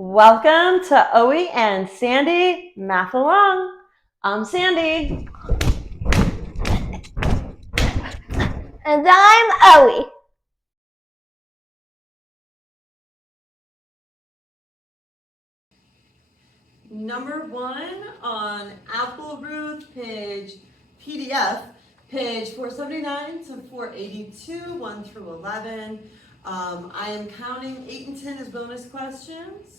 Welcome to Owie and Sandy Math Along. I'm Sandy. And I'm Owie. Number 1 on AppleRouth PDF, page 479 to 482, 1 through 11. I am counting 8 and 10 as bonus questions,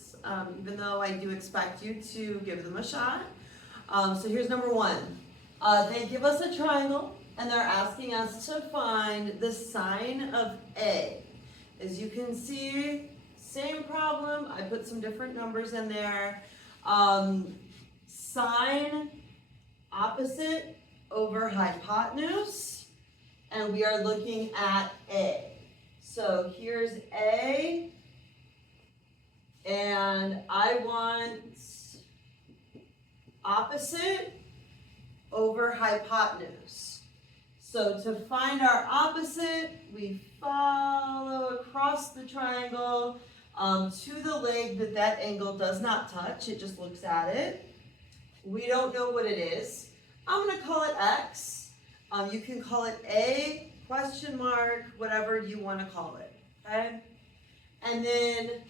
even though I do expect you to give them a shot. So here's number 1. They give us a triangle and they're asking us to find the sine of A. As you can see, same problem. I put some different numbers in there. Sine opposite over hypotenuse, and we are looking at A. So here's A, and I want opposite over hypotenuse. So to find our opposite, we follow across the triangle to the leg that angle does not touch. It just looks at it. We don't know what it is. I'm going to call it X. You can call it A, question mark, whatever you want to call it. Okay? And then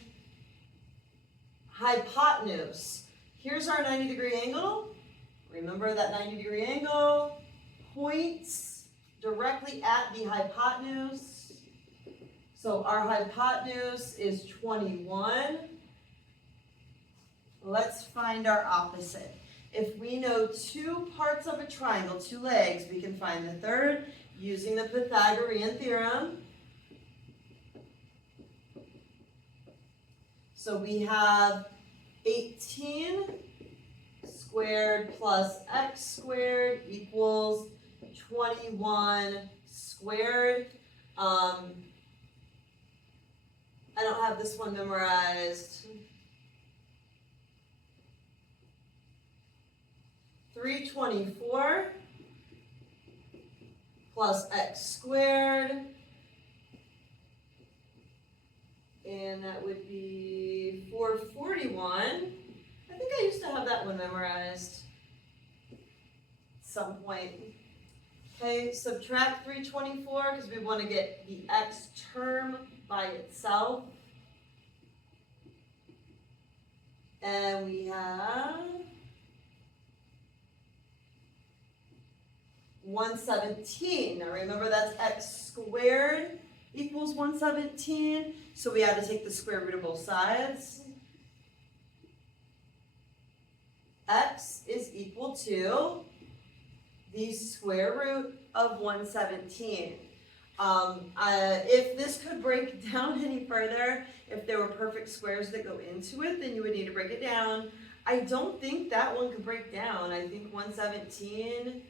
hypotenuse. Here's our 90-degree angle. Remember that 90-degree angle points directly at the hypotenuse. So our hypotenuse is 21. Let's find our opposite. If we know 2 parts of a triangle, 2 legs, we can find the third using the Pythagorean theorem. So we have 18 squared plus x squared equals 21 squared. I don't have this one memorized. 324 plus x squared, and that would be 441. I think I used to have that one memorized at some point. Okay, subtract 324 because we want to get the x term by itself. And we have 117. Now remember that's x squared equals 117. So we have to take the square root of both sides. X is equal to the square root of 117. If this could break down any further, if there were perfect squares that go into it, then you would need to break it down. I don't think that one could break down. I think 117,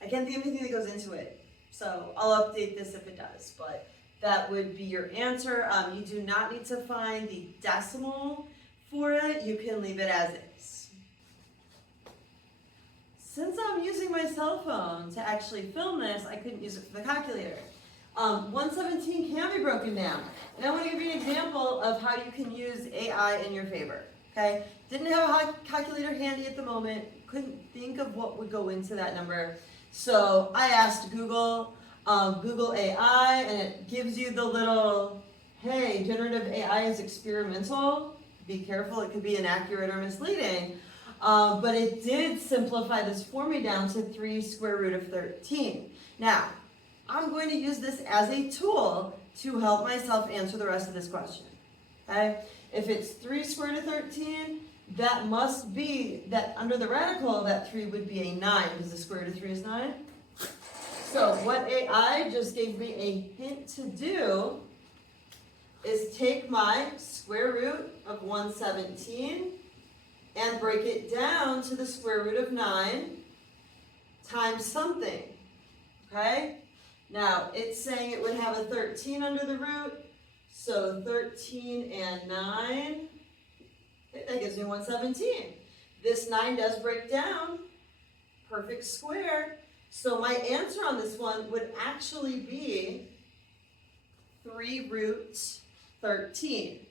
I can't think of anything that goes into it. So I'll update this if it does, but that would be your answer. You do not need to find the decimal for it. You can leave it as is. Since I'm using my cell phone to actually film this, I couldn't use it for the calculator. 117 can be broken down. And I want to give you an example of how you can use AI in your favor. Okay? Didn't have a calculator handy at the moment. Couldn't think of what would go into that number. So I asked Google AI, and it gives you the little, hey, generative AI is experimental. Be careful, it could be inaccurate or misleading. But it did simplify this for me down to 3 square root of 13. Now, I'm going to use this as a tool to help myself answer the rest of this question. Okay? If it's 3 square root of 13, that must be that under the radical, that 3 would be a 9, because the square root of 3 is 9. So what AI just gave me a hint to do is take my square root of 117 and break it down to the square root of 9 times something. Okay? Now, it's saying it would have a 13 under the root, so 13 and 9, that gives me 117. This 9 does break down, perfect square, so my answer on this one would actually be 3 root 13.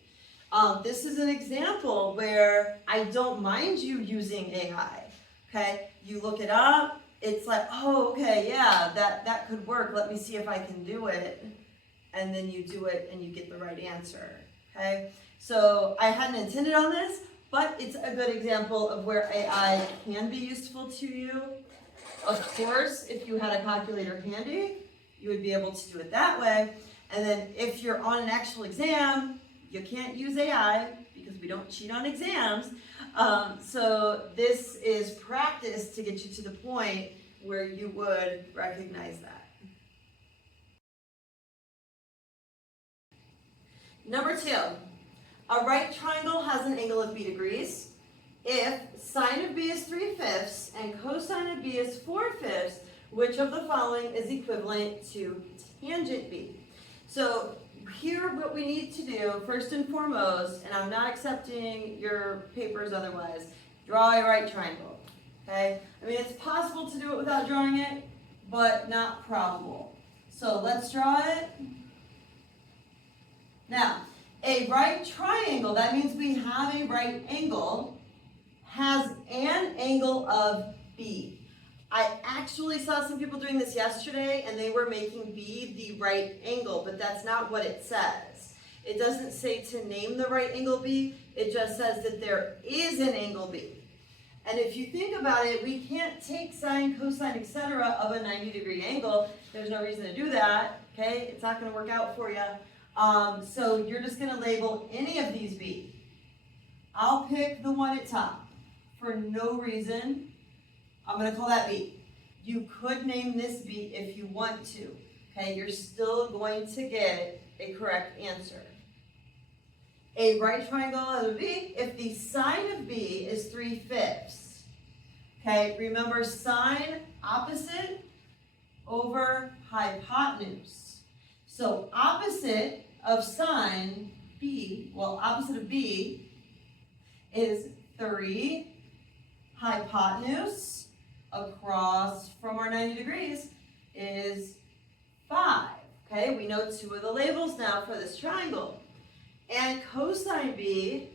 This is an example where I don't mind you using AI, okay? You look it up, it's like, oh, okay, yeah, that could work. Let me see if I can do it. And then you do it and you get the right answer, okay? So I hadn't intended on this, but it's a good example of where AI can be useful to you. Of course, if you had a calculator handy, you would be able to do it that way. And then if you're on an actual exam, you can't use AI because we don't cheat on exams. So this is practice to get you to the point where you would recognize that. Number 2, a right triangle has an angle of b degrees. If sine of b is 3/5 and cosine of b is 4/5, which of the following is equivalent to tangent b? So here what we need to do, first and foremost, and I'm not accepting your papers otherwise, draw a right triangle, okay? I mean, it's possible to do it without drawing it, but not probable. So let's draw it. Now, a right triangle, that means we have a right angle, has an angle of b. I actually saw some people doing this yesterday and they were making b the right angle, but that's not what it says. It doesn't say to name the right angle b, it just says that there is an angle b. And if you think about it, we can't take sine, cosine, etc. of a 90-degree angle. There's no reason to do that, okay? It's not going to work out for you. So you're just going to label any of these b. I'll pick the one at top for no reason. I'm going to call that b. You could name this b if you want to, okay? You're still going to get a correct answer. A right triangle has a b if the sine of b is 3/5. Okay, remember sine opposite over hypotenuse. So opposite of sine b, well, opposite of b is 3. Hypotenuse across from our 90 degrees is 5. Okay, we know 2 of the labels now for this triangle. And cosine b,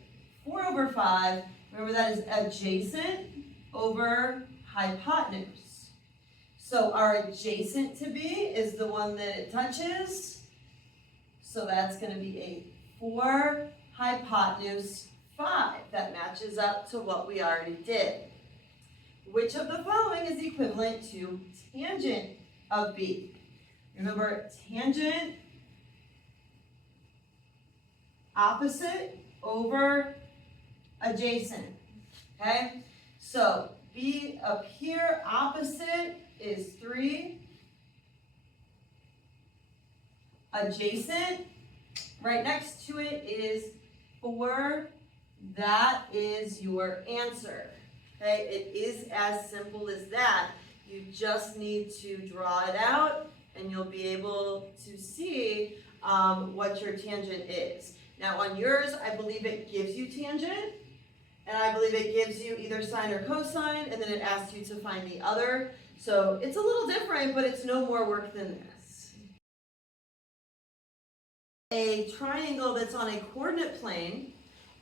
4/5, remember that is adjacent over hypotenuse. So our adjacent to b is the one that it touches. So that's going to be a 4 hypotenuse 5. That matches up to what we already did. Which of the following is equivalent to tangent of b? Remember, tangent, opposite over adjacent, okay? So b up here, opposite is 3. Adjacent, right next to it is 4. That is your answer. Okay, it is as simple as that. You just need to draw it out and you'll be able to see what your tangent is. Now on yours, I believe it gives you tangent, and I believe it gives you either sine or cosine, and then it asks you to find the other. So it's a little different, but it's no more work than this. A triangle that's on a coordinate plane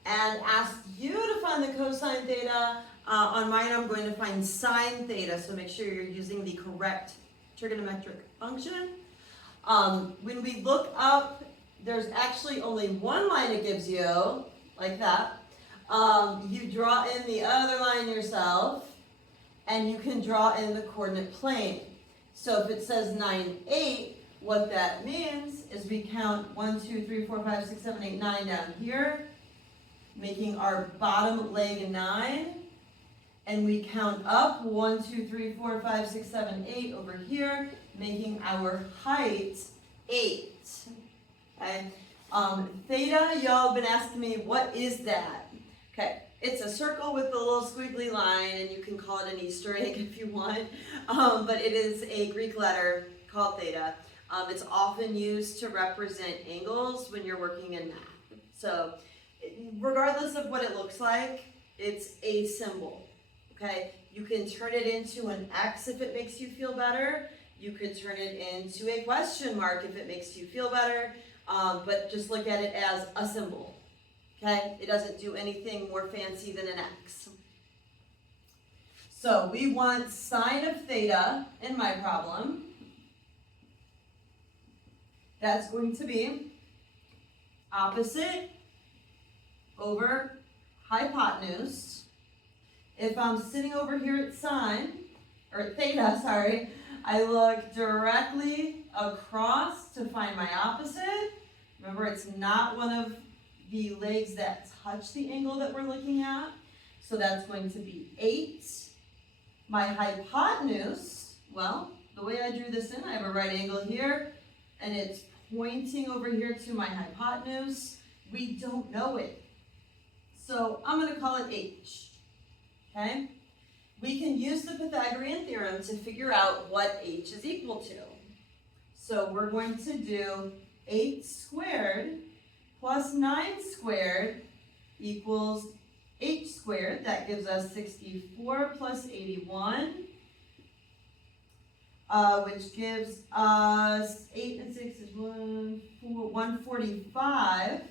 and asks you to find the cosine theta. On mine, I'm going to find sine theta, so make sure you're using the correct trigonometric function. When we look up, there's actually only one line it gives you, like that. You draw in the other line yourself, and you can draw in the coordinate plane. So if it says 9, 8, what that means is we count 1, 2, 3, 4, 5, 6, 7, 8, 9 down here, making our bottom leg 9. And we count up 1, 2, 3, 4, 5, 6, 7, 8 over here, making our height 8. Okay. Theta, y'all have been asking me, what is that? Okay, it's a circle with a little squiggly line, and you can call it an Easter egg if you want, but it is a Greek letter called theta. It's often used to represent angles when you're working in math. So regardless of what it looks like, it's a symbol. Okay, you can turn it into an X if it makes you feel better. You could turn it into a question mark if it makes you feel better, but just look at it as a symbol. okay? It doesn't do anything more fancy than an x. So we want sine of theta in my problem. That's going to be opposite over hypotenuse. If I'm sitting over here at sine, or at theta, sorry, I look directly across to find my opposite. Remember, it's not one of the legs that touch the angle that we're looking at. So that's going to be 8. My hypotenuse, well, the way I drew this in, I have a right angle here, and it's pointing over here to my hypotenuse. We don't know it. So I'm going to call it h, okay? We can use the Pythagorean theorem to figure out what h is equal to. So we're going to do 8 squared plus 9 squared equals h squared. That gives us 64 plus 81, which gives us 8 and 6 is 145.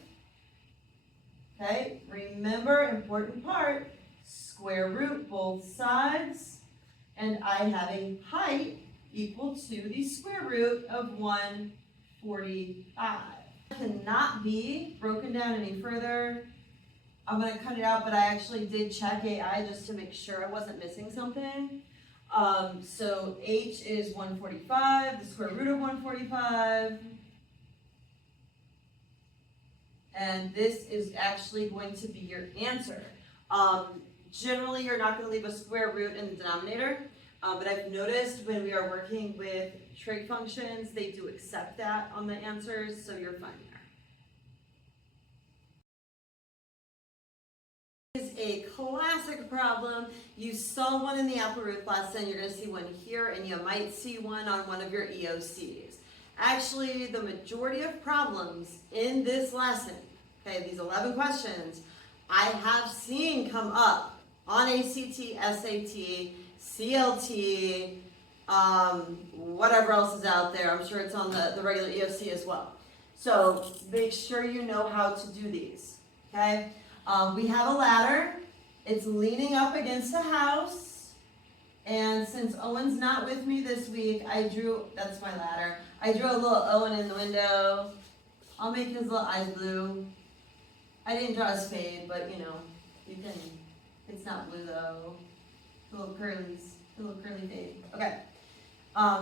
Okay, remember, important part, square root both sides, and I have a height equal to the square root of 145. Cannot be broken down any further. I'm going to cut it out, but I actually did check AI just to make sure I wasn't missing something. So h is 145, the square root of 145. And this is actually going to be your answer. Generally, you're not going to leave a square root in the denominator, but I've noticed when we are working with trig functions, they do accept that on the answers, so you're fine there. This is a classic problem. You saw one in the AppleRouth lesson, you're going to see one here, and you might see one on one of your EOCs. Actually, the majority of problems in this lesson, okay, these 11 questions, I have seen come up on ACT, SAT, CLT, whatever else is out there. I'm sure it's on the regular EOC as well. So make sure you know how to do these, okay? We have a ladder. It's leaning up against a house. And since Owen's not with me this week, that's my ladder. I drew a little Owen in the window. I'll make his little eyes blue. I didn't draw his fade, but you know, it's not blue though. A little curly fade. Okay.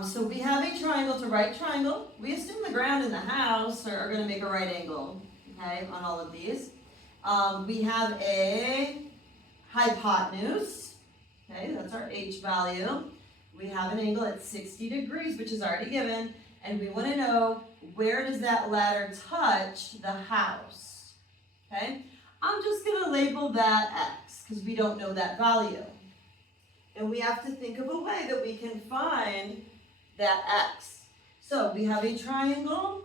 So we have a triangle to right triangle. We assume the ground and the house are going to make a right angle, okay, on all of these. We have a hypotenuse, okay, that's our h value. We have an angle at 60 degrees, which is already given, and we want to know where does that ladder touch the house, okay? I'm just going to label that x, because we don't know that value. And we have to think of a way that we can find that x. So we have a triangle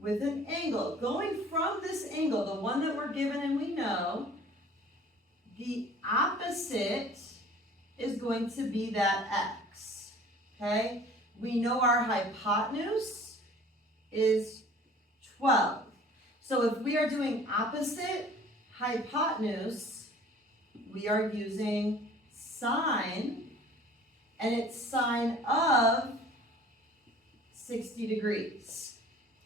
with an angle. Going from this angle, the one that we're given and we know, the opposite is going to be that x, okay? We know our hypotenuse is 12. So if we are doing opposite hypotenuse, we are using sine, and it's sine of 60 degrees,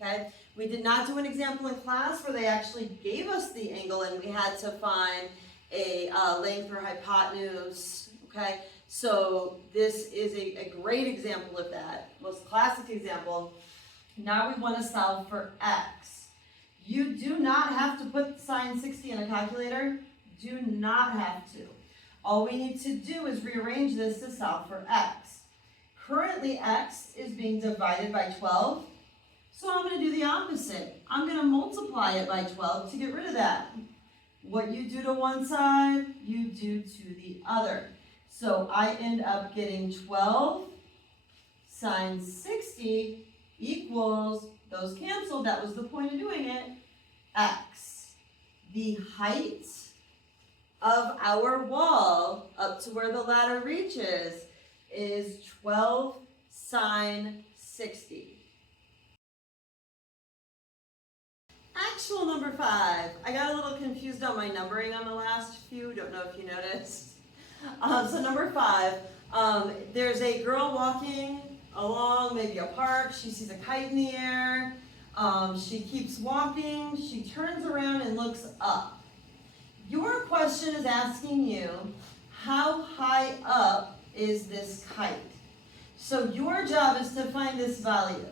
okay? We did not do an example in class where they actually gave us the angle and we had to find a length or hypotenuse, okay? So this is a great example of that, most classic example. Now we want to solve for x. You do not have to put sine 60 in a calculator. Do not have to. All we need to do is rearrange this to solve for x. Currently, x is being divided by 12, so I'm going to do the opposite. I'm going to multiply it by 12 to get rid of that. What you do to one side, you do to the other. So I end up getting 12 sine 60 equals, those canceled, that was the point of doing it, x. The height of our wall up to where the ladder reaches is 12 sine 60. actual number 5. I got a little confused on my numbering on the last few. Don't know if you noticed. So number 5, there's a girl walking along maybe a park. She sees a kite in the air. She keeps walking. She turns around and looks up. Your question is asking you, how high up is this kite? So your job is to find this value.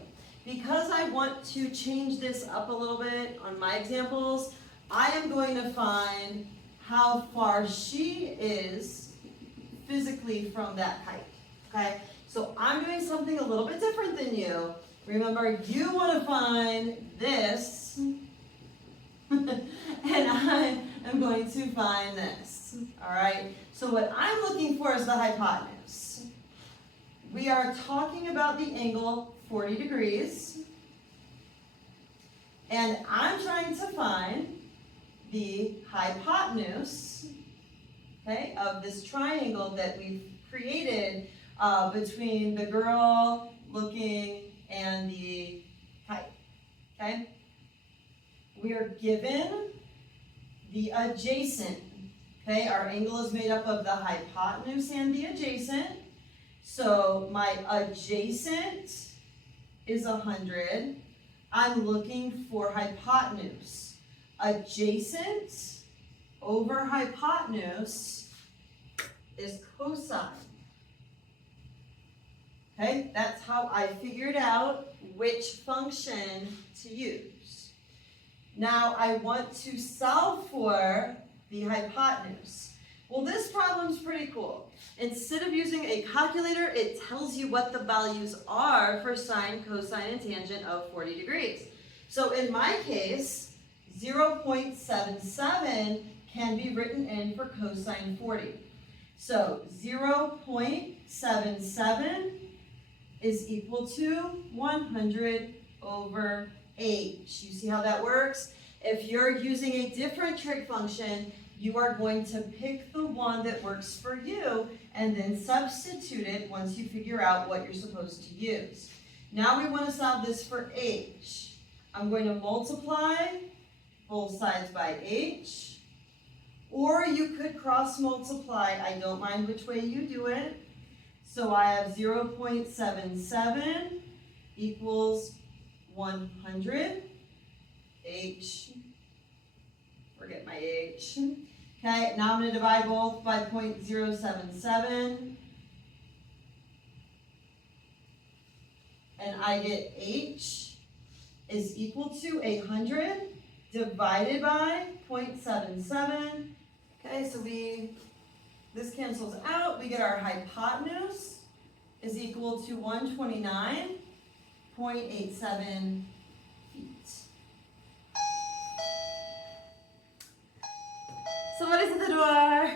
Because I want to change this up a little bit on my examples, I am going to find how far she is physically from that kite, okay? So I'm doing something a little bit different than you. Remember, you want to find this, and I am going to find this, all right? So what I'm looking for is the hypotenuse. We are talking about the angle 40 degrees, and I'm trying to find the hypotenuse, okay, of this triangle that we've created between the girl looking and the kite, okay? We are given the adjacent, okay? Our angle is made up of the hypotenuse and the adjacent. So my adjacent is 100. I'm looking for hypotenuse. Adjacent over hypotenuse is cosine. Okay, that's how I figured out which function to use. Now I want to solve for the hypotenuse. Well, this problem's pretty cool. Instead of using a calculator, it tells you what the values are for sine, cosine, and tangent of 40 degrees. So in my case, 0.77 can be written in for cosine 40. So 0.77 is equal to 100 over h. You see how that works? If you're using a different trig function, you are going to pick the one that works for you and then substitute it once you figure out what you're supposed to use. Now we want to solve this for h. I'm going to multiply both sides by h, or you could cross multiply. I don't mind which way you do it. So I have 0.77 equals 100. H, forget my h. Okay, now I'm going to divide both by 0.077. And I get h is equal to 100 divided by 0.77. Okay, so this cancels out. We get our hypotenuse is equal to 129.87 feet. Somebody's at the door.